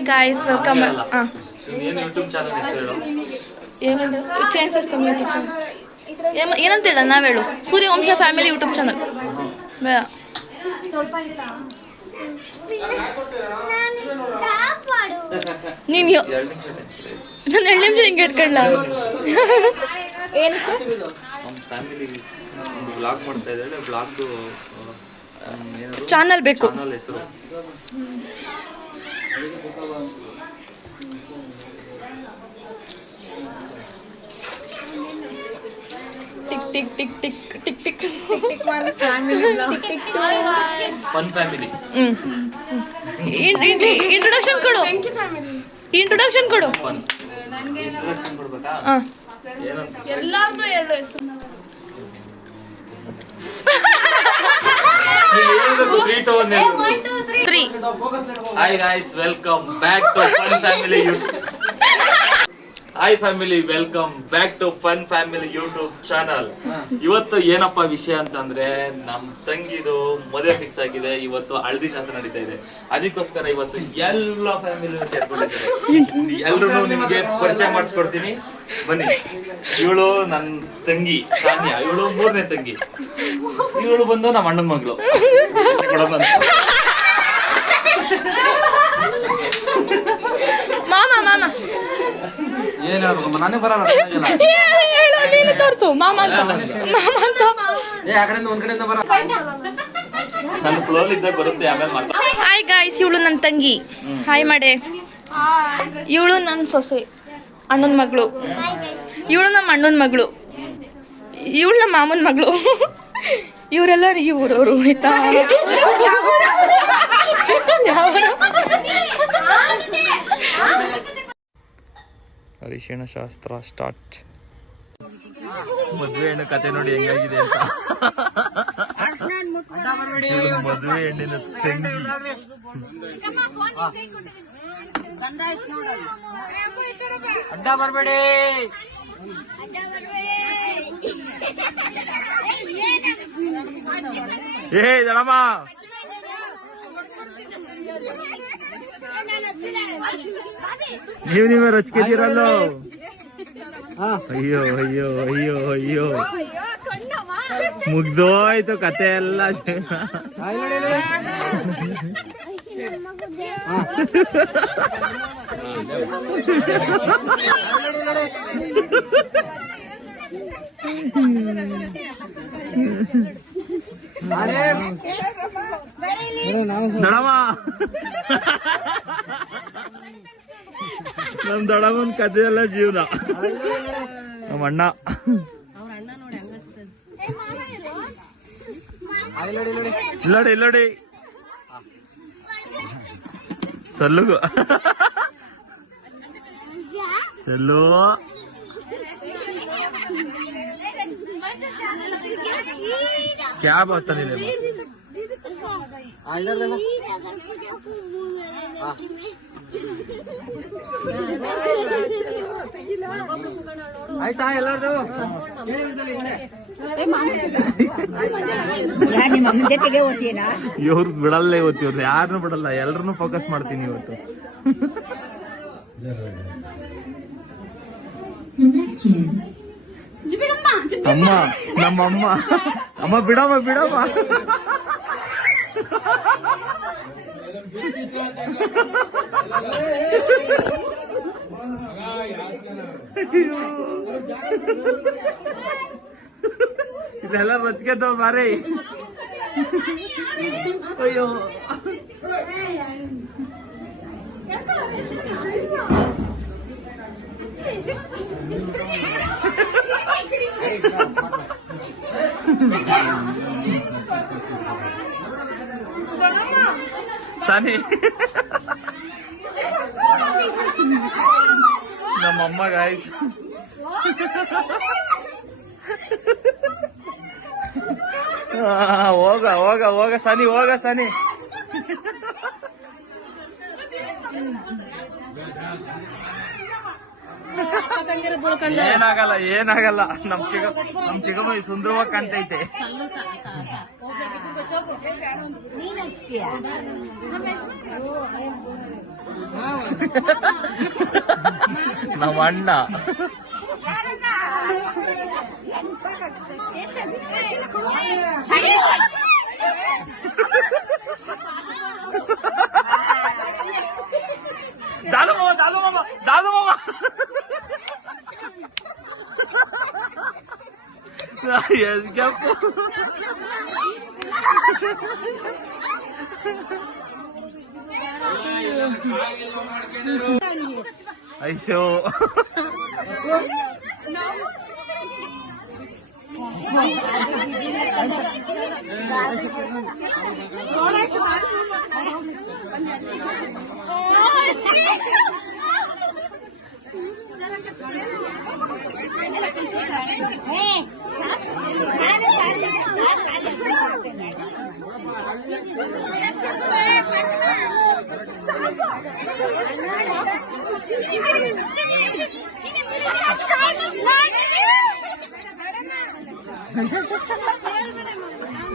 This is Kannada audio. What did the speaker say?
Hi guys welcome. ಏನಂತ ಹೇಳ ನಾವ್ ಹೇಳು. ಸೂರ್ಯವಂಶ ಫ್ಯಾಮಿಲಿ ಯೂಟ್ಯೂಬ್ ಚಾನಲ್. ನೀನ್ ನಾನು 2 ನಿಮಿಷ ಹಿಂಗೆ ಇಟ್ಕೊಳ್ಳ. ಏನಕ್ಕೆ ಚಾನಲ್ ಬೇಕು. Tick tick tick tick tick tick tick introduction ಕೊಡು. ಇಂಟ್ರೊಡಕ್ಷನ್ ಕೊಡು. ಎಲ್ಲಾರ್ದು 2 ಹೆಸರು. Hi guys, welcome back to Fun Family YouTube. Hi family, welcome back to Fun Family YouTube channel. ಇವತ್ತು ಏನಪ್ಪಾ ವಿಷಯ ಅಂತಂದ್ರೆ ನಮ್ ತಂಗಿದು ಮದುವೆ ಫಿಕ್ಸ್ ಆಗಿದೆ. ಇವತ್ತು ಹಳದಿ ಶಾಸ್ತ್ರ ನಡೀತಾ ಇದೆ. ಅದಕ್ಕೋಸ್ಕರ ಇವತ್ತು ಎಲ್ಲ ಫ್ಯಾಮಿಲಿ ಸೇರ್ಕೊಂಡಿದ್ದಾರೆ. ಎಲ್ರು ನಿಮ್ಗೆ ಪರಿಚಯ ಮಾಡಿಸ್ಕೊಡ್ತೀನಿ ಬನ್ನಿ. ಇವಳು ನನ್ ತಂಗಿ ಸಾನಿಯಾ, ಇವಳು 3ನೇ ತಂಗಿ. ಇವಳು ಬಂದು ನಮ್ಮ ಅಣ್ಣನ ಮಗಳು. ಮಾಮ ಮಾಮ ನಾನೇ ಬರಲ್ಲ. ತೋರ್ಸು ಮಾಮ ಅಂತ. ಮಾಮ ಅಂತ ಒಂದ್ ಕಡೆಯಿಂದ ಬರ. ನನ್ನ ಫ್ಲೋರ್ ಇದ್ದಾಗ ಬರುತ್ತೆ. ಆಮೇಲೆ ಹಾಯ್ ಗಾಯ್ಸ್, ಇವಳು ನನ್ನ ತಂಗಿ. ಹಾಯ್ ಮಾಡೆ. ಇವಳು ನನ್ನ ಸೊಸೆ, ಅಣ್ಣನ ಮಗಳು. ಇವಳು ನಮ್ಮ ಅಣ್ಣನ ಮಗಳು. ಇವಳು ನಮ್ಮ ಮಾಮನ ಮಗಳು. ಇವರೆಲ್ಲ ಈ ಊರವರು ಆಯ್ತಾ. ಅರಿಶಿಣ ಶಾಸ್ತ್ರ ಸ್ಟಾರ್ಟ್. ಮದುವೆ ಹೆಣ್ಣು ಕತೆ ನೋಡಿ ಹೆಂಗಾಗಿದೆ ಅಂತ. ಮದುವೆ ಹೆಣ್ಣಿನ ತಂಗಿ. ಅಡ್ಡ ಬರ್ಬೇಡಿ. ಏ ದಳಮ್ಮ, ನೀವೇ ರಚ್ಕಿದ್ದೀರಲ್ಲೋ. ಅಯ್ಯೋ ಅಯ್ಯೋ ಅಯ್ಯೋ ಅಯ್ಯೋ, ಮುಗ್ದೋಯ್ತು ಕತೆ ಎಲ್ಲ. ದೊಡಮ್ಮ, ನಮ್ ದೊಡಮ್ಮನ್ ಕತೆ ಎಲ್ಲ ಜೀವನ. ನಮ್ಮ ಅಣ್ಣ ಇಲ್ಲೋಡಿ ಇಲ್ಲೋಡಿ ಸಲ್ಲುಗು ಚಲ್ಲೋ. क्या बात है ಆಯ್ತಾ ಎಲ್ಲರೂ? ಇವ್ರು ಬಿಡಲ್ಲ ಇವತ್ತು. ಇವ್ರು ಯಾರನ್ನು ಬಿಡಲ್ಲ, ಎಲ್ರನ್ನೂ ಫೋಕಸ್ ಮಾಡ್ತೀನಿ ಇವತ್ತು. ಅಮ್ಮ, ನಮ್ಮಮ್ಮ. ಅಮ್ಮ ಬಿಡಮ್ಮ ಬಿಡಮ್ಮ. ಇದೆಲ್ಲ ರಚ್ಕೆದವ್ ಬಾರಿ. ಅಯ್ಯೋ ಸಾನಿ, ನಮ್ಮಮ್ಮ ಗಾಯ್ಸ್. ಹೋಗ ಹೋಗ ಹೋಗ ಸಾನಿ, ಹೋಗ ಸಾನಿ. ಏನಾಗಲ್ಲ ಏನಾಗಲ್ಲ. ನಮ್ ಚಿಗಮ್ಮ ಸುಂದರವಾಗಿ ಕಾಣ್ತೈತೆ. ನಮ್ಮ ಅಣ್ಣ ದಾದು ಮಾಮ ದಾದು ಮಾಮ ದಾದು ಮಾಮ ಐಶೋ